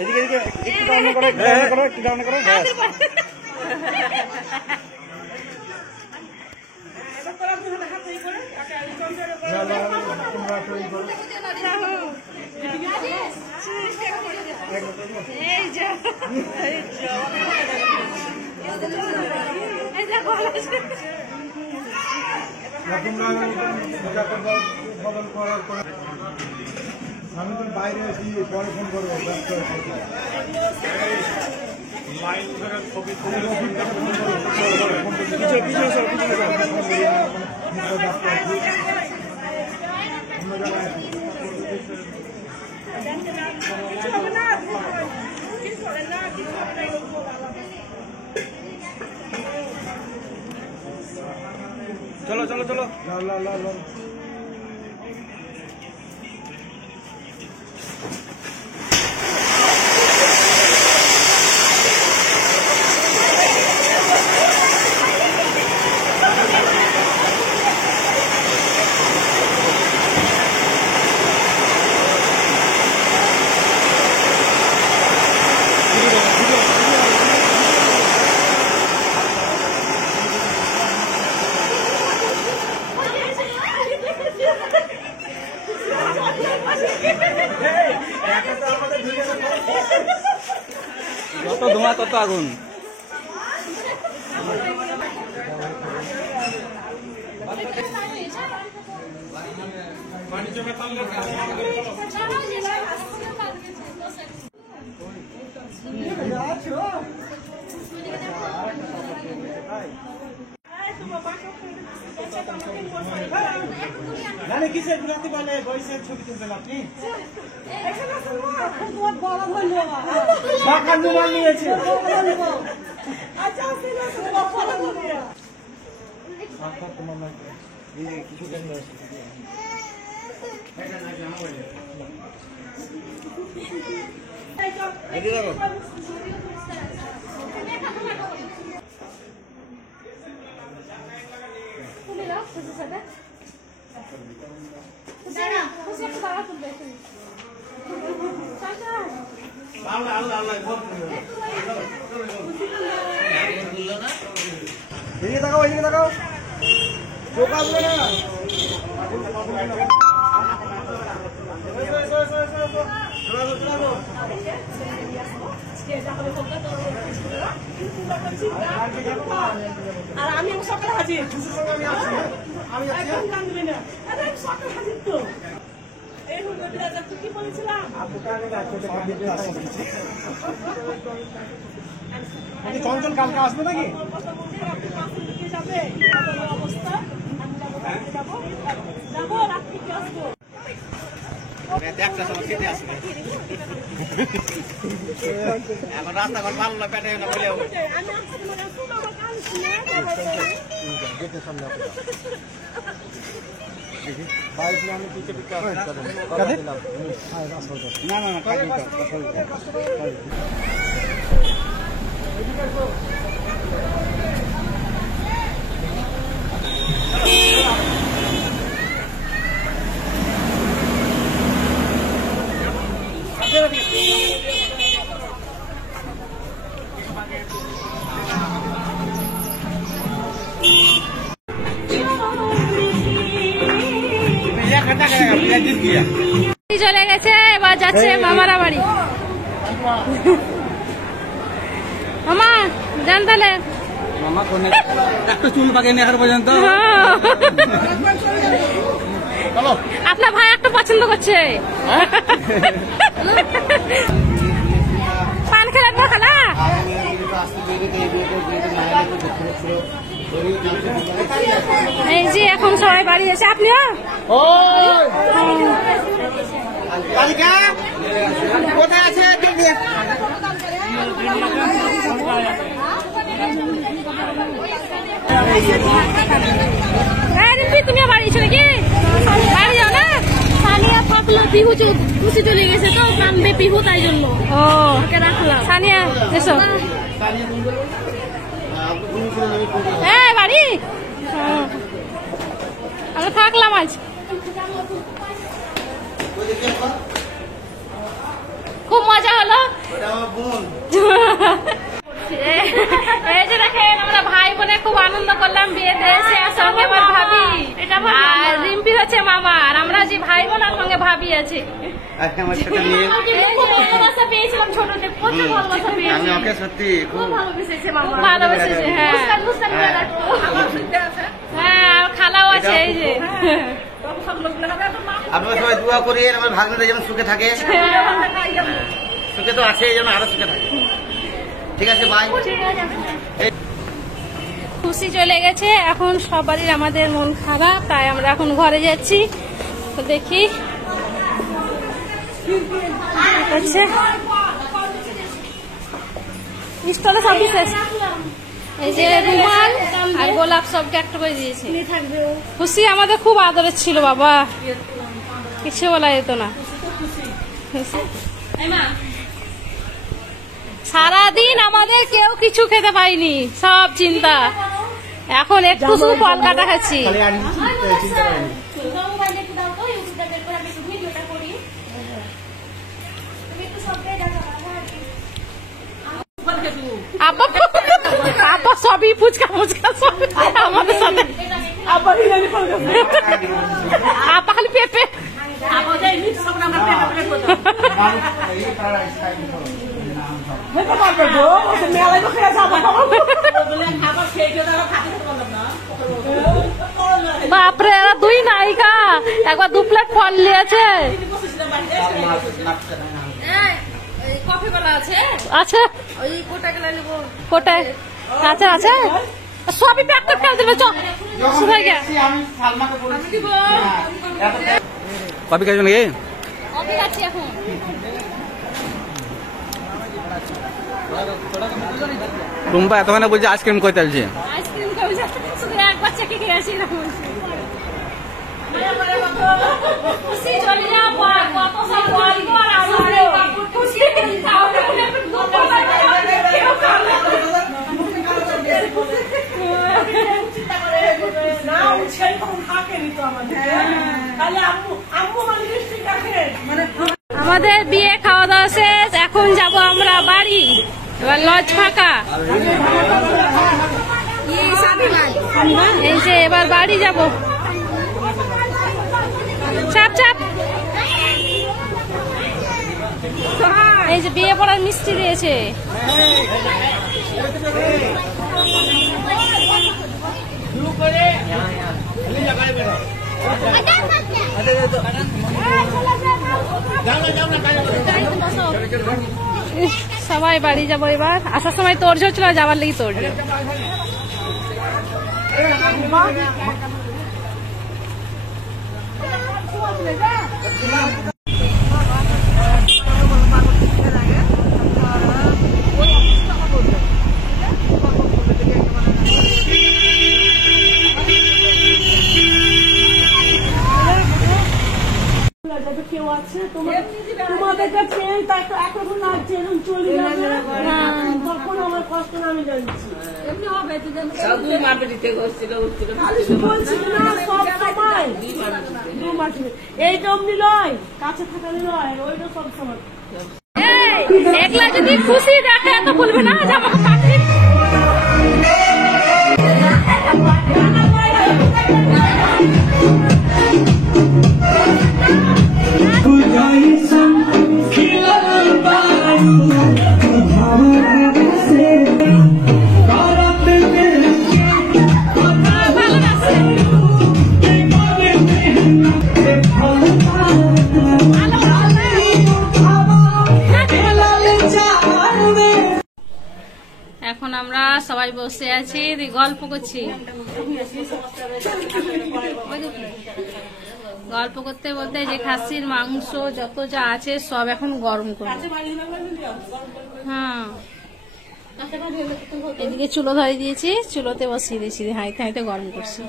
এদিকে এদিকে একটু ডাউন করো, একটু ডাউন করো, একটু ডাউন করো। আমি তো বাইরে আছি, পরে ফোন করবো। চলো চলো চলো। যত ধোঁয়া তত আগুন। জানে কিসের বিরাতি বলে বয়সের ছবি তুলবেন আপনি? সকাল মোবাইল নিয়েছে। কিছু এদিকে তাকাও, এদিকে তাকাও, চোখ আসবে না। আর আমি সকালে হাজির, আমি কান্দবে না, সকালে হাজির তো। এই তুই কি বলেছিলাম? চঞ্চল কালকে আসবে নাকি? যাবে অবস্থা, যাবো রাত্রি কি আসবো। রাস্তাঘাট ভালো না, পেটে না বলেও আমি টিকিট না না না। চলে গেছে, এবার যাচ্ছে মামারা বাড়ি। মামা যান তাহলে। মামা কোনে একটা চুল পাকেনি এখন পর্যন্ত। আপনার ভাই একটু পছন্দ করছে। পান খেলেন না খালা? এই যে এখন সবাই বাড়ি এসে, আপনিও কোথায় আছে? তুমিও বাড়ি এসে নাকি? বাড়ি যাও না? সানিয়া থাকলো, পিহু খুশি চলে গেছে তো, কান্দবে পিহু, তাই জন্য ওকে রাখলাম। সানিয়া এসো। হ্যাঁ বাড়ি আমরা থাকলাম আজ। খুব মজা হলো। এই যে দেখেন আমরা ভাই বোনে খুব আনন্দ করলাম বিয়েতে এসে, সঙ্গে আমার ভাবি আর রিম্পি হচ্ছে মামা, আর আমরা যে ভাই বোন আর সঙ্গে ভাবি আছে। ভালোবাসা পেয়েছিলাম ছোটতে, প্রচুর ভালোবাসা পেয়েছি। খুব ভালোবেসেছে মামা, ভালোবেসেছে। হ্যাঁ, খালাও আছে এই যে। আপনারা সবাই দোয়া করি আমার ভাগ্নেদের যেন সুখে থাকে, সুখে তো আছে যেন আরো সুখে থাকে। ঠিক আছে, বাই। খুশি চলে গেছে, এখন সবারই আমাদের মন খারাপ, তাই আমরা এখন ঘরে যাচ্ছি। তো দেখি স্টলে সব শেষ। এই যে রুমাল আর গোলাপ সবকে একটা করে দিয়েছে। খুশি আমাদের খুব আদরের ছিল বাবা, কিছু বলা যেত না। সারাদিন আমাদের কেউ কিছু খেতে পাইনি, সব চিন্তা। এখন একটু শুধু ফল কাটা খাচ্ছি। আপা সবই ফুচকা ফুচকা সব আমাদের সাথে। আপা খালি পেঁপে। বাপরে, এরা দুই নায়িকা, একবার 2 প্লেট ফল নিয়েছে। আছে কোটায় আছে আছে সবই প্যাক করে ফেল দেবে। কবি খাইছো নাকি? এখন টুম্পা এতক্ষণে বলছে আইসক্রিম কই চলছে। আইসক্রিম খাবি, শুধু একবার চেকে খেয়ে আসি না। খুশি চলে যা, কত সব বল কর আসলে খুশি খাওয়া কেউ খাবে না, উৎসাহ কখন থাকে নি তো আমাদের। তাহলে আম্মু মানে আমাদের বিয়ে খাওয়া দাওয়া শেষ, এখন যাব আমরা বাড়ি। এবার লজ ফাঁকা, এই যে এবার বাড়ি যাব। চাপ চাপ, এই যে বিয়ে পড়ার মিষ্টি দিয়েছে। সবাই বাড়ি যাবো এবার। আসার সময় তোর ছিল, যাবার লেগে তোর। কেউ আছে তোমাদের কাছে, এখন লাগছে এরকম চলে যাবে, তখন আমার কষ্ট আমি জানছি। বলছি না সব সময় 2 মাস এইটা অমনি নয়, কাছে থাকা নয়, ওইটা সব সময়। একলা যদি খুশি দেখে তো বলবে না যে আমাকে পাঠিয়ে। এখন আমরা সবাই বসে আছি, গল্প করছি। গল্প করতে বলতে যে খাসির মাংস যত যা আছে সব এখন গরম করবো। হ্যাঁ, এদিকে চুলো ধরে দিয়েছি, চুলোতে বসিয়ে দিয়েছি, হাঁড়িতে হাঁড়িতে গরম করছি।